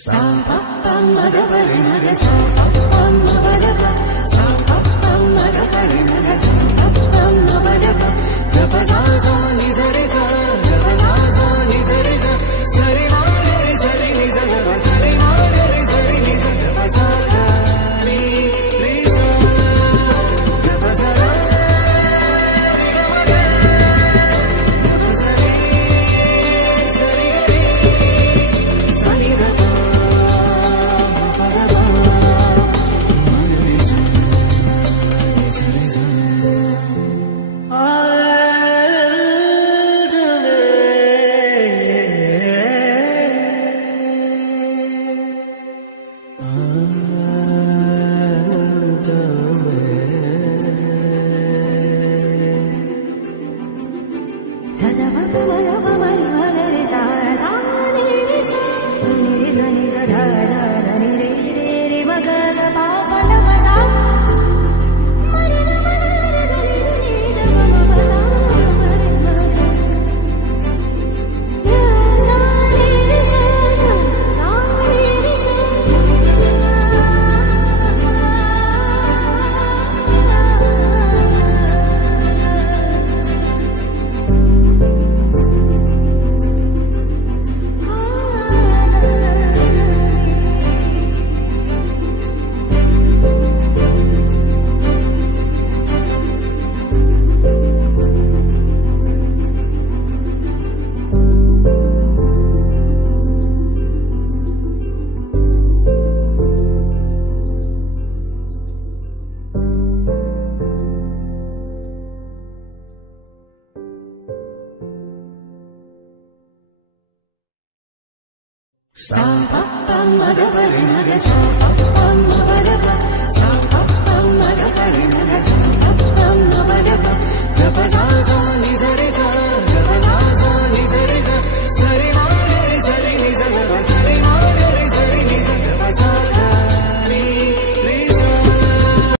Sa pa pa ma ga pa re ma ga sa pa pa ma ba ga pa sa pa pa ma ga pa re ma ga sa pa pa ma ba ga pa ga pa sa sa ni sa re sa ga pa sa sa ni sa re sa sa re ma ga re sa re ni sa ga pa sa re ma ga re sa re ni sa ga pa sa ga ni re sa ga pa sa re ga ma ga ga pa sa re sa re ga re sa ni ga pa sa pa pa ma ga pa re ma ga sa pa pa ma ba ga pa sa